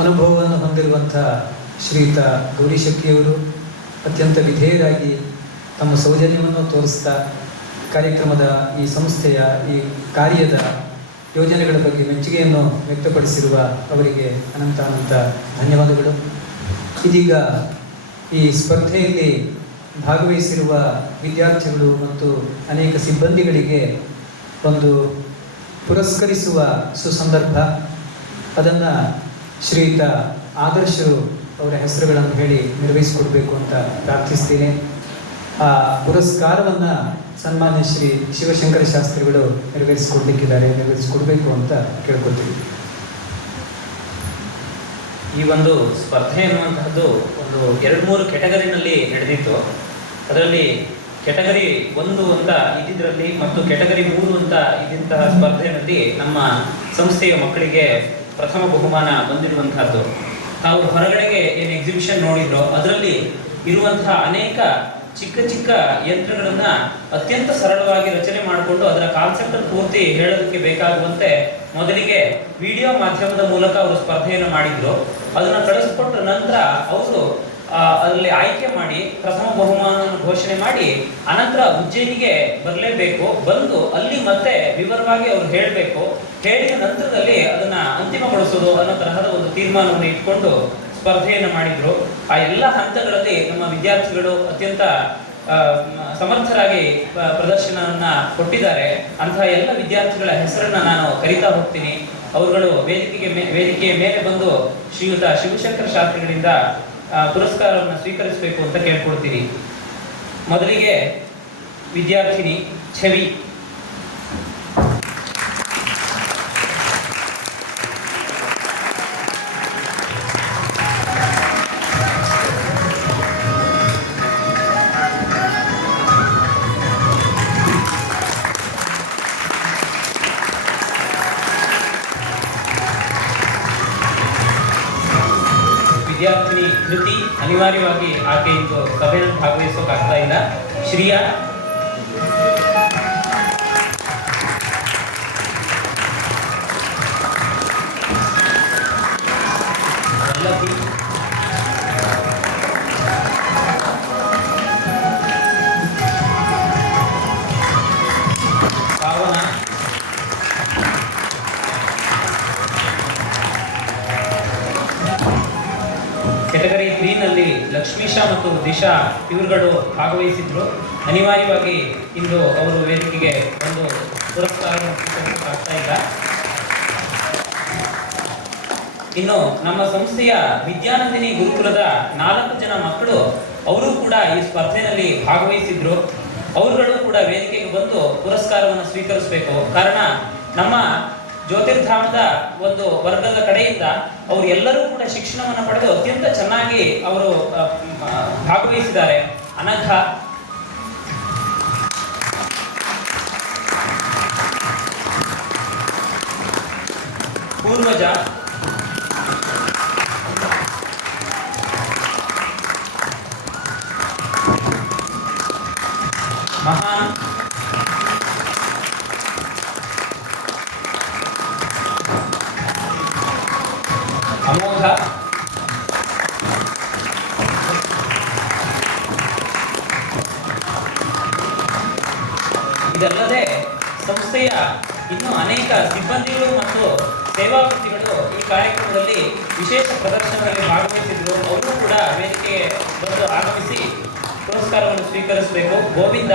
ಅನುಭವವನ್ನು ಹೊಂದಿರುವಂಥ ಶ್ರೀಯುತ ಗೌರಿಶಕ್ತಿಯವರು ಅತ್ಯಂತ ವಿಧೇಯರಾಗಿ ತಮ್ಮ ಸೌಜನ್ಯವನ್ನು ತೋರಿಸ್ತಾ ಕಾರ್ಯಕ್ರಮದ ಈ ಸಂಸ್ಥೆಯ ಈ ಕಾರ್ಯದ ಯೋಜನೆಗಳ ಬಗ್ಗೆ ಮೆಚ್ಚುಗೆಯನ್ನು ವ್ಯಕ್ತಪಡಿಸಿರುವ ಅವರಿಗೆ ಅನಂತ ಧನ್ಯವಾದಗಳು. ಇದೀಗ ಈ ಸ್ಪರ್ಧೆಯಲ್ಲಿ ಭಾಗವಹಿಸಿರುವ ವಿದ್ಯಾರ್ಥಿಗಳು ಮತ್ತು ಅನೇಕ ಸಿಬ್ಬಂದಿಗಳಿಗೆ ಒಂದು ಪುರಸ್ಕರಿಸುವ ಸುಸಂದರ್ಭ. ಅದನ್ನು ಶ್ರೀಯುತ ಆದರ್ಶರು ಅವರ ಹೆಸರುಗಳನ್ನು ಹೇಳಿ ನಿರ್ವಹಿಸಿಕೊಡ್ಬೇಕು ಅಂತ ಪ್ರಾರ್ಥಿಸ್ತೀನಿ. ಆ ಪುರಸ್ಕಾರವನ್ನು ಸನ್ಮಾನ್ಯ ಶ್ರೀ ಶಿವಶಂಕರ ಶಾಸ್ತ್ರಿಗಳು ನಿರ್ವಹಿಸಿಕೊಡ್ಬೇಕು ಅಂತ ಕೇಳ್ಕೊತೀವಿ. ಈ ಒಂದು ಸ್ಪರ್ಧೆ ಎನ್ನುವಂತಹದ್ದು ಒಂದು 2-3 ಕೆಟಗರಿನಲ್ಲಿ ನಡೆದಿತ್ತು. ಅದರಲ್ಲಿ ಕೆಟಗರಿ 1 ಅಂತ ಇದ್ದಿದ್ರಲ್ಲಿ ಮತ್ತು ಕೆಟಗರಿ 3 ಅಂತ ಇದ್ದಂತಹ ಸ್ಪರ್ಧೆಯಲ್ಲಿ ನಮ್ಮ ಸಂಸ್ಥೆಯ ಮಕ್ಕಳಿಗೆ ಪ್ರಥಮ ಬಹುಮಾನ ಬಂದಿರುವಂತಹದ್ದು. ತಾವು ಹೊರಗಡೆಗೆ ಏನು ಎಕ್ಸಿಬಿಷನ್ ನೋಡಿದ್ರೋ ಅದರಲ್ಲಿ ಇರುವಂತಹ ಅನೇಕ ಚಿಕ್ಕ ಚಿಕ್ಕ ಯಂತ್ರಗಳನ್ನ ಅತ್ಯಂತ ಸರಳವಾಗಿ ರಚನೆ ಮಾಡಿಕೊಂಡು ಅದರ ಕಾನ್ಸೆಪ್ಟ್ ಪೂರ್ತಿ ಹೇಳೋದಕ್ಕೆ ಬೇಕಾಗುವಂತೆ ಮೊದಲಿಗೆ ವಿಡಿಯೋ ಮಾಧ್ಯಮದ ಮೂಲಕ ಅವರು ಸ್ಪರ್ಧೆಯನ್ನು ಮಾಡಿದ್ರು. ಅದನ್ನ ಕಳಿಸ್ಕೊಟ್ಟ ನಂತರ ಅವರು ಅದರಲ್ಲಿ ಆಯ್ಕೆ ಮಾಡಿ ಪ್ರಥಮ ಬಹುಮಾನವನ್ನು ಘೋಷಣೆ ಮಾಡಿ ಅನಂತರ ಉಜ್ಜಯಿನಿಗೆ ಬರಲೇಬೇಕು. ಬಂದು ಅಲ್ಲಿ ಮತ್ತೆ ವಿವರವಾಗಿ ಅವರು ಹೇಳಬೇಕು. ಹೇಳಿದ ನಂತರದಲ್ಲಿ ಅದನ್ನ ಅಂತಿಮಗೊಳಿಸೋದು ಅನ್ನೋ ತರಹದ ಒಂದು ತೀರ್ಮಾನವನ್ನು ಇಟ್ಕೊಂಡು ಸ್ಪರ್ಧೆಯನ್ನು ಮಾಡಿದ್ರು. ಆ ಎಲ್ಲ ಹಂತಗಳಲ್ಲಿ ನಮ್ಮ ವಿದ್ಯಾರ್ಥಿಗಳು ಅತ್ಯಂತ ಸಮರ್ಥರಾಗಿ ಪ್ರದರ್ಶನವನ್ನ ಕೊಟ್ಟಿದ್ದಾರೆ. ಅಂತಹ ಎಲ್ಲ ವಿದ್ಯಾರ್ಥಿಗಳ ಹೆಸರನ್ನ ನಾನು ಕರೀತಾ ಹೋಗ್ತೀನಿ. ಅವರುಗಳು ವೇದಿಕೆಯ ಮೇಲೆ ಬಂದು ಶ್ರೀಯುತ ಶಿವಶಂಕರ ಶಾಸ್ತ್ರಿಗಳಿಂದ ಪುರಸ್ಕಾರವನ್ನು ಸ್ವೀಕರಿಸಬೇಕು ಅಂತ ಕೇಳ್ಕೊಳ್ತೀನಿ. ಮೊದಲಿಗೆ ವಿದ್ಯಾರ್ಥಿನಿ ಛವಿ. ವಿದ್ಯಾರ್ಥಿನಿ ಕೃತಿ. ಅನಿವಾರ್ಯವಾಗಿ ಆಕೆ ಇಂದು ಸಭೆಯಲ್ಲಿ ಭಾಗವಹಿಸೋಕಾಗ್ತಾ ಇಲ್ಲ. ಶ್ರೀಯಾ. ವಲ್ಲಭಿ. ಪಾವನ. ಕೆಟಗರಿ 3 ನಲ್ಲಿ ಲಕ್ಷ್ಮೀಶಾ ಮತ್ತು ದಿಶಾ ಇವರುಗಳು ಭಾಗವಹಿಸಿದ್ರು. ಅನಿವಾರ್ಯವಾಗಿ ಇಂದು ಅವರು ವೇದಿಕೆಗೆ ಒಂದು ಪುರಸ್ಕಾರವನ್ನು ಆಗ್ತಾ ಇಲ್ಲ. ಇನ್ನು ನಮ್ಮ ಸಂಸ್ಥೆಯ ವಿದ್ಯಾನಂದಿನಿ ಗುರುಕುಲದ 4 ಜನ ಮಕ್ಕಳು ಅವರು ಕೂಡ ಈ ಸ್ಪರ್ಧೆಯಲ್ಲಿ ಭಾಗವಹಿಸಿದ್ರು. ಅವರುಗಳು ಕೂಡ ವೇದಿಕೆಗೆ ಬಂದು ಪುರಸ್ಕಾರವನ್ನು ಸ್ವೀಕರಿಸಬೇಕು. ಕಾರಣ ನಮ್ಮ ಜ್ಯೋತಿರ್ಧಾಮದ ಒಂದು ವರ್ಗದ ಕಡೆಯಿಂದ ಅವರು ಎಲ್ಲರೂ ಕೂಡ ಶಿಕ್ಷಣವನ್ನು ಪಡೆದು ಅತ್ಯಂತ ಚೆನ್ನಾಗಿ ಅವರು ಭಾಗವಹಿಸಿದ್ದಾರೆ. ಅನಘ. ಪೂರ್ವಜ. ಮಹಾನ್. ಅಮೋಘ. ಇದಲ್ಲದೆ ಸಂಸ್ಥೆಯ ಇನ್ನು ಅನೇಕ ಸಿಬ್ಬಂದಿಗಳು ಮತ್ತು ಸೇವಾ ವೃತ್ತಿಗಳು ಈ ಕಾರ್ಯಕ್ರಮದಲ್ಲಿ ವಿಶೇಷ ಪ್ರದರ್ಶನದಲ್ಲಿ ಭಾಗವಹಿಸಿದ್ರು. ಅವರು ಕೂಡ ವೇದಿಕೆಗೆ ಬಂದು ಆಗಮಿಸಿ ಪುರಸ್ಕಾರವನ್ನು ಸ್ವೀಕರಿಸಬೇಕು. ಗೋವಿಂದ.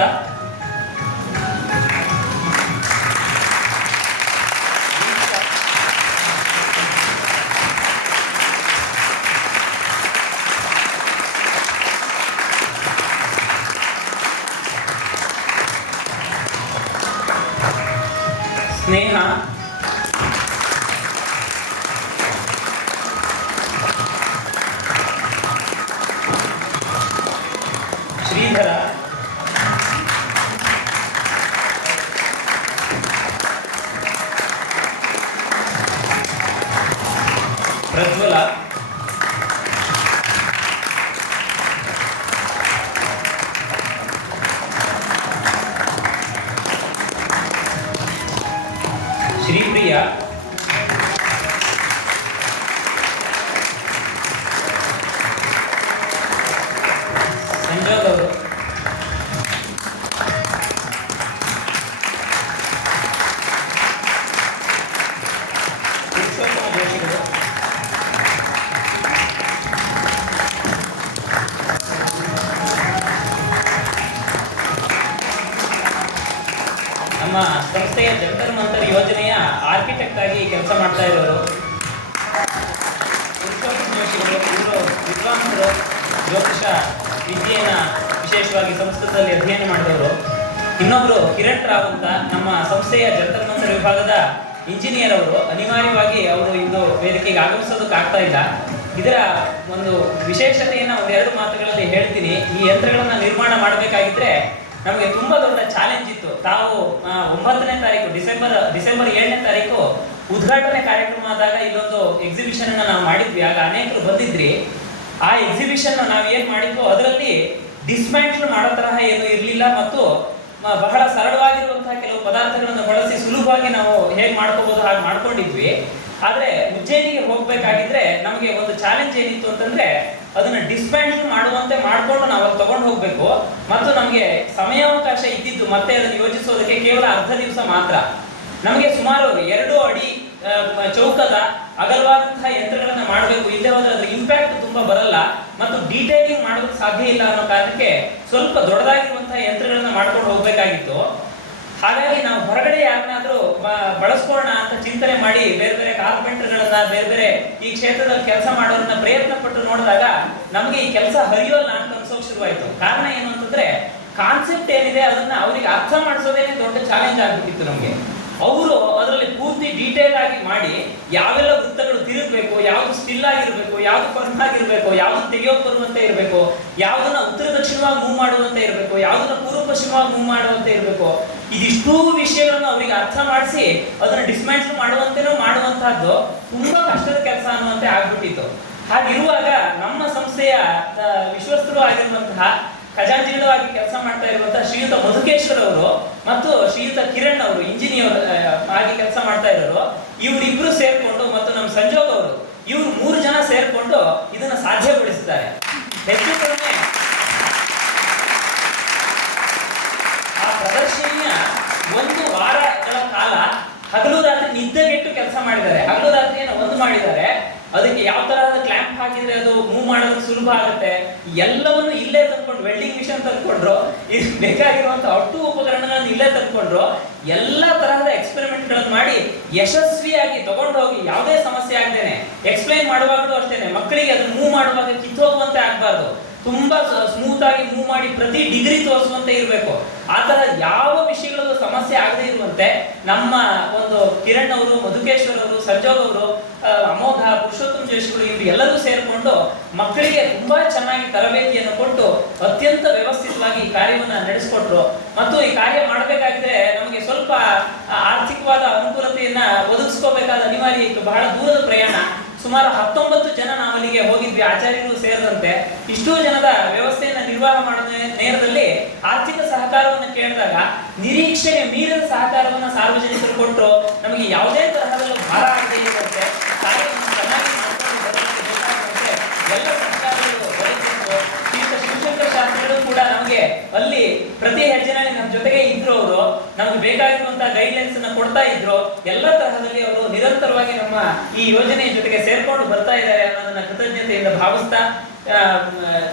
ಸ್ನೇಹ. ಶ್ರೀಧರ. ಪ್ರಜ್ವಲ. ಶ್ರೀಪ್ರಿಯ. ಸಂಸ್ಥೆಯ ಜಂತರ್ ಮಂತರ್ ಯೋಜನೆಯ ಆರ್ಕಿಟೆಕ್ಟ್ ಆಗಿ ಕೆಲಸ ಮಾಡ್ತಾ ಇರೋರು. ಪುರುಷೋತ್ತಮ ಜೋಶಿಗಳು ಇವರು ವಿದ್ವಾಂಸರು, ಜ್ಯೋತಿಷ ವಿದ್ಯೆಯನ್ನ ವಿಶೇಷವಾಗಿ ಸಂಸ್ಕೃತದಲ್ಲಿ ಅಧ್ಯಯನ ಮಾಡಿದವರು. ಇನ್ನೊಬ್ರು ಕಿರಣ್ ರಾವ್ ಅಂತ ನಮ್ಮ ಸಂಸ್ಥೆಯ ಜಂತರ್ ಮಂತರ್ ವಿಭಾಗದ ಇಂಜಿನಿಯರ್ ಅವರು. ಅನಿವಾರ್ಯವಾಗಿ ಅವರು ಇಂದು ವೇದಿಕೆಗೆ ಆಗಮಿಸೋದಕ್ಕಾಗ್ತಾ ಇಲ್ಲ. ಇದರ ಒಂದು ವಿಶೇಷತೆಯನ್ನು ಒಂದೆರಡು ಮಾತುಗಳಲ್ಲಿ ಹೇಳ್ತೀನಿ. ಈ ಯಂತ್ರಗಳನ್ನ ನಿರ್ಮಾಣ ಮಾಡಬೇಕಾಗಿದ್ರೆ ನಮಗೆ ತುಂಬಾ ದೊಡ್ಡ ಚಾಲೆಂಜ್ ಇತ್ತು. ತಾವು 9ನೇ ತಾರೀಕು ಡಿಸೆಂಬರ್ 7ನೇ ತಾರೀಕು ಉದ್ಘಾಟನೆ ಕಾರ್ಯಕ್ರಮ ಆದಾಗ ಇಲ್ಲೊಂದು ಎಕ್ಸಿಬಿಷನ್ ಅನ್ನ ನಾವು ಮಾಡಿದ್ವಿ. ಆಗ ಅನೇಕರು ಬಂದಿದ್ರಿ. ಆ ಎಕ್ಸಿಬಿಷನ್ ನಾವು ಏನ್ ಮಾಡಿದ್ವು, ಅದರಲ್ಲಿ ಡಿಸ್ಮ್ಯಾಂಟಲ್ ಮಾಡೋ ತರಹ ಏನು ಇರಲಿಲ್ಲ ಮತ್ತು ಬಹಳ ಸರಳವಾಗಿರುವಂತಹ ಕೆಲವು ಪದಾರ್ಥಗಳನ್ನು ಬಳಸಿ ಸುಲಭವಾಗಿ ನಾವು ಹೇಗೆ ಮಾಡ್ಕೋಬಹುದು ಹಾಗೆ ಮಾಡ್ಕೊಂಡಿದ್ವಿ. ಆದ್ರೆ ಉಜ್ಜಯಿನಿಗೆ ಹೋಗ್ಬೇಕಾಗಿದ್ರೆ ನಮಗೆ ಒಂದು ಚಾಲೆಂಜ್ ಏನಿತ್ತು ಅಂತಂದ್ರೆ ಅದನ್ನ ಡಿಸ್ಮ್ಯಾಂಟಲ್ ಮಾಡುವಂತೆ ಮಾಡ್ಕೊಂಡು ನಾವು ಅಲ್ಲಿ ತಗೊಂಡು ಹೋಗ್ಬೇಕು. ಮತ್ತು ನಮಗೆ ಸಮಯಾವಕಾಶ ಇದ್ದಿದ್ದು ಮತ್ತೆ ಅದನ್ನು ಯೋಜಿಸೋದಕ್ಕೆ ಕೇವಲ ಅರ್ಧ ದಿವಸ ಮಾತ್ರ. ನಮಗೆ ಸುಮಾರು 2 ಅಡಿ ಚೌಕದ ಅಗಲವಾದಂತಹ ಯಂತ್ರಗಳನ್ನ ಮಾಡಬೇಕು. ಇಲ್ಲದೆ ಹೋದ್ರೆ ಅದ್ರ ಇಂಪ್ಯಾಕ್ಟ್ ತುಂಬಾ ಬರಲ್ಲ ಮತ್ತು ಡೀಟೇಲಿಂಗ್ ಮಾಡೋದಕ್ಕೆ ಸಾಧ್ಯ ಇಲ್ಲ ಅನ್ನೋ ಕಾರಣಕ್ಕೆ ಸ್ವಲ್ಪ ದೊಡ್ಡದಾಗಿರುವಂತಹ ಯಂತ್ರಗಳನ್ನ ಮಾಡ್ಕೊಂಡು ಹೋಗ್ಬೇಕಾಗಿತ್ತು. ಹಾಗಾಗಿ ನಾವು ಹೊರಗಡೆ ಯಾರನ್ನಾದ್ರೂ ಬಳಸ್ಕೊಳ್ಳೋಣ ಅಂತ ಚಿಂತನೆ ಮಾಡಿ ಬೇರೆ ಬೇರೆ ಕಾರ್ಪೆಂಟರ್ಗಳನ್ನ, ಬೇರೆ ಬೇರೆ ಈ ಕ್ಷೇತ್ರದಲ್ಲಿ ಕೆಲಸ ಮಾಡೋರನ್ನ ಪ್ರಯತ್ನ ಪಟ್ಟು ನೋಡಿದಾಗ ನಮಗೆ ಈ ಕೆಲಸ ಹರಿಯೋಲ್ಲ ಅಂತ ಅನ್ಸೋಕ್ ಶುರುವಾಯ್ತು. ಕಾರಣ ಏನು ಅಂತಂದ್ರೆ ಕಾನ್ಸೆಪ್ಟ್ ಏನಿದೆ ಅದನ್ನ ಅವರಿಗೆ ಅರ್ಥ ಮಾಡಿಸೋದೇನೆ ದೊಡ್ಡ ಚಾಲೆಂಜ್ ಆಗ್ಬಿಟ್ಟಿತ್ತು ನಮಗೆ. ಅವರು ಅದರಲ್ಲಿ ಪೂರ್ತಿ ಡೀಟೇಲ್ ಆಗಿ ಮಾಡಿ ಯಾವೆಲ್ಲ ವೃತ್ತಗಳು ತಿರುಗಬೇಕು, ಯಾವ್ದು ಸ್ಟಿಲ್ ಆಗಿರ್ಬೇಕು, ಯಾವ್ದು ಫರ್ಮ್ ಆಗಿರ್ಬೇಕು, ಯಾವ್ದು ತೆಗೆಯೋಕ್ ಬರುವಂತೆ ಇರಬೇಕು, ಯಾವ್ದನ್ನ ಉತ್ತರ ದಕ್ಷಿಣವಾಗಿ ಮೂವ್ ಮಾಡುವಂತೆ ಇರಬೇಕು, ಯಾವ್ದನ್ನ ಪೂರ್ವ ಪಶ್ಚಿಮವಾಗಿ ಮೂವ್ ಮಾಡುವಂತೆ ಇರಬೇಕು, ಇದಿಷ್ಟೂ ವಿಷಯಗಳನ್ನು ಅವರಿಗೆ ಅರ್ಥ ಮಾಡಿಸಿ ಅದನ್ನ ಡಿಸ್ಮ್ಯಾಂಟಲ್ ಮಾಡುವಂತೆನೂ ಮಾಡುವಂತಹದ್ದು ತುಂಬಾ ಕಷ್ಟದ ಕೆಲಸ ಅನ್ನುವಂತೆ ಆಗ್ಬಿಟ್ಟಿತ್ತು. ಹಾಗಿರುವಾಗ ನಮ್ಮ ಸಂಸ್ಥೆಯ ವಿಶ್ವಸ್ತರು ಆಗಿರುವಂತಹ ಖಜಾಂಚಿಗಳಾಗಿ ಕೆಲಸ ಮಾಡ್ತಾ ಇರುವಂತಹ ಶ್ರೀಯುತ ಮಧುಕೇಶ್ವರ್ ಅವರು ಮತ್ತು ಶ್ರೀಯುತ ಕಿರಣ್ ಅವರು ಇಂಜಿನಿಯರ್ ಆಗಿ ಕೆಲಸ ಮಾಡ್ತಾ ಇರೋರು. ಇವರಿಬ್ರು ಸೇರ್ಕೊಂಡು ಮತ್ತು ನಮ್ಮ ಸಂಜೋಗ್ ಅವರು, ಇವ್ರು 3 ಜನ ಸೇರ್ಕೊಂಡು ಇದನ್ನ ಸಾಧ್ಯಗೊಳಿಸಿದ್ದಾರೆ. ಹೆಚ್ಚು ಕಡಿಮೆ ಆ ಪ್ರದರ್ಶನಿಯ 1 ವಾರಗಳ ಕಾಲ ಹಗಲು ರಾತ್ರಿ ನಿದ್ದೆಗೆಟ್ಟು ಕೆಲಸ ಮಾಡಿದ್ದಾರೆ. ಹಗಲು ರಾತ್ರಿಯನ್ನು ಒಂದು ಮಾಡಿದ್ದಾರೆ. ಅದಕ್ಕೆ ಯಾವ ತರಹದ ಕ್ಲ್ಯಾಂಪ್ ಹಾಕಿದ್ರೆ ಅದು ಮೂವ್ ಮಾಡೋದಕ್ಕೆ ಸುಲಭ ಆಗುತ್ತೆ, ಎಲ್ಲವನ್ನು ಇಲ್ಲೇ ತಂದ್ಕೊಂಡು ವೆಲ್ಡಿಂಗ್ ಮಿಷನ್ ತಂದ್ಕೊಂಡ್ರು, ಇದು ಬೇಕಾಗಿರುವಂತಹ ಒಟ್ಟು ಉಪಕರಣಗಳನ್ನು ಇಲ್ಲೇ ತಂದ್ಕೊಂಡ್ರು. ಎಲ್ಲ ತರಹದ ಎಕ್ಸ್ಪೆರಿಮೆಂಟ್ ಗಳನ್ನು ಮಾಡಿ ಯಶಸ್ವಿಯಾಗಿ ತಗೊಂಡು ಹೋಗಿ ಯಾವುದೇ ಸಮಸ್ಯೆ ಆಗದೇನೆ ಎಕ್ಸ್ಪ್ಲೈನ್ ಮಾಡುವಾಗಲೂ ಅಷ್ಟೇನೆ ಮಕ್ಕಳಿಗೆ ಅದನ್ನು ಮೂವ್ ಮಾಡುವಾಗ ಕಿತ್ತೋಗುವಂತೆ ಆಗಬಾರ್ದು, ತುಂಬಾ ಸ್ಮೂತ್ ಆಗಿ ಮೂವ್ ಮಾಡಿ ಪ್ರತಿ ಡಿಗ್ರಿ ತೋರಿಸುವಂತೆ ಇರಬೇಕು. ಆ ತರ ಯಾವ ವಿಷಯಗಳಲ್ಲೂ ಸಮಸ್ಯೆ ಆಗದೆ ಇರುವಂತೆ ನಮ್ಮ ಒಂದು ಕಿರಣ್ ಅವರು, ಮಧುಕೇಶ್ವರ್ ಅವರು, ಸಂಜೋಗ್ ಅವರು, ಅಮೋಘ, ಪುರುಷೋತ್ತಮ ಜೋಶಿಗಳು ಇವರು ಎಲ್ಲರೂ ಸೇರಿಕೊಂಡು ಮಕ್ಕಳಿಗೆ ತುಂಬಾ ಚೆನ್ನಾಗಿ ತರಬೇತಿಯನ್ನು ಕೊಟ್ಟು ಅತ್ಯಂತ ವ್ಯವಸ್ಥಿತವಾಗಿ ಈ ಕಾರ್ಯವನ್ನ ನಡೆಸಿಕೊಟ್ರು. ಮತ್ತು ಈ ಕಾರ್ಯ ಮಾಡಬೇಕಾಗಿದ್ರೆ ನಮಗೆ ಸ್ವಲ್ಪ ಆರ್ಥಿಕವಾದ ಅನುಕೂಲತೆಯನ್ನ ಒದಗಿಸ್ಕೋಬೇಕಾದ ಅನಿವಾರ್ಯ ಇತ್ತು. ಬಹಳ ದೂರದ ಪ್ರಯಾಣ, ಸುಮಾರು 19 ಜನ ನಾವು ಅಲ್ಲಿಗೆ ಹೋಗಿದ್ವಿ, ಆಚಾರ್ಯರು ಸೇರಿದಂತೆ. ಇಷ್ಟೂ ಜನದ ವ್ಯವಸ್ಥೆಯನ್ನ ನಿರ್ವಾಹ ಮಾಡಿದ ನೇರದಲ್ಲಿ ಆರ್ಥಿಕ ಸಹಕಾರವನ್ನು ಕೇಳಿದಾಗ ನಿರೀಕ್ಷೆಗೆ ಮೀರಿದ ಸಹಕಾರವನ್ನು ಸಾರ್ವಜನಿಕರು ಕೊಟ್ಟರು. ನಮಗೆ ಯಾವುದೇ ತರಹದಲ್ಲೂ ಭಾರ ಆಗದೆ ಇರುವಂತೆ ಕಾರ್ಯವನ್ನು ಚೆನ್ನಾಗಿ ಮಾಡ್ಕೊಂಡು ಬರೋದಕ್ಕೆ ಬೇಕಾಗುವಂತೆ ಎಲ್ಲ ಸಹಕಾರಗಳು ಒದಗಿಸಿದ್ರು. ಶ್ರೀಯುತ ಶಿವಶಂಕರ ಶಾಸ್ತ್ರಿಗಳು ಕೂಡ ನಮಗೆ ಅಲ್ಲಿ ಪ್ರತಿ ಹೆಜ್ಜೆನಲ್ಲಿ ನಮ್ಮ ಜೊತೆಗೆ ಇದ್ರು. ಅವರು ನಮ್ಗೆ ಬೇಕಾಗಿರುವಂತಹ ಗೈಡ್ಲೈನ್ಸ್ ಅನ್ನ ಕೊಡ್ತಾ ಇದ್ರು. ಎಲ್ಲ ತರಹದಲ್ಲಿ ಅವರು ನಿರಂತರವಾಗಿ ನಮ್ಮ ಈ ಯೋಜನೆಯ ಜೊತೆಗೆ ಸೇರ್ಕೊಂಡು ಬರ್ತಾ ಇದ್ದಾರೆ ಅನ್ನೋದನ್ನ ಕೃತಜ್ಞತೆಯಿಂದ ಭಾವಿಸ್ತಾ,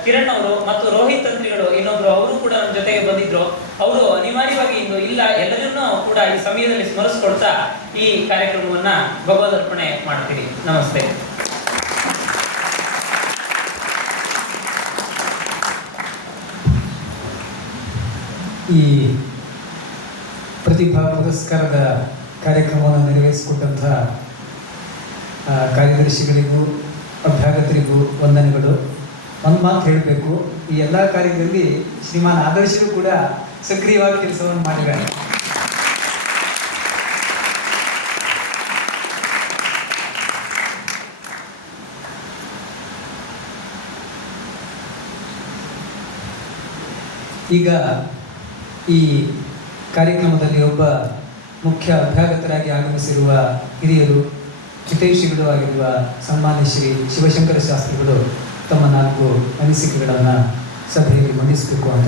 ಕಿರಣ್ ಅವರು ಮತ್ತು ರೋಹಿತ್ ತಂತ್ರಿಗಳು ಇನ್ನೊಬ್ರು ಅವರು ಕೂಡ ನಮ್ಮ ಜೊತೆಗೆ ಬಂದಿದ್ರು. ಅವರು ಅನಿವಾರ್ಯವಾಗಿ ಇಂದು ಇಲ್ಲ, ಎಲ್ಲರನ್ನೂ ಕೂಡ ಈ ಸಮಯದಲ್ಲಿ ಸ್ಮರಿಸ್ಕೊಳ್ತಾ ಈ ಕಾರ್ಯಕ್ರಮವನ್ನ ಭಗವದರ್ಪಣೆ ಮಾಡ್ತೀವಿ. ನಮಸ್ತೆ. ಈ ಪ್ರತಿಭಾ ಪುರಸ್ಕಾರದ ಕಾರ್ಯಕ್ರಮವನ್ನು ನೆರವೇರಿಸಿಕೊಟ್ಟಂತಹ ಕಾರ್ಯದರ್ಶಿಗಳಿಗೂ ಅಭ್ಯಾಗತರಿಗೂ ವಂದನೆಗಳು. ಒಂದು ಮಾತು ಹೇಳಬೇಕು, ಈ ಎಲ್ಲ ಕಾರ್ಯದಲ್ಲಿ ಶ್ರೀಮಾನ್ ಆದರ್ಶರು ಕೂಡ ಸಕ್ರಿಯವಾಗಿ ಕೆಲಸವನ್ನು ಮಾಡಿದ್ದಾರೆ. ಈಗ ಈ ಕಾರ್ಯಕ್ರಮದಲ್ಲಿ ಒಬ್ಬ ಮುಖ್ಯ ಅಭ್ಯಾಗತರಾಗಿ ಆಗಮಿಸಿರುವ ಹಿರಿಯರು, ಹಿತೈಷಿಗಳು ಆಗಿರುವ ಸನ್ಮಾನ್ಯ ಶ್ರೀ ಶಿವಶಂಕರ ಶಾಸ್ತ್ರಿಗಳು ತಮ್ಮ 4 ಅನಿಸಿಕೆಗಳನ್ನು ಸಭೆಯಲ್ಲಿ ಮಂಡಿಸಬೇಕು ಅಂತ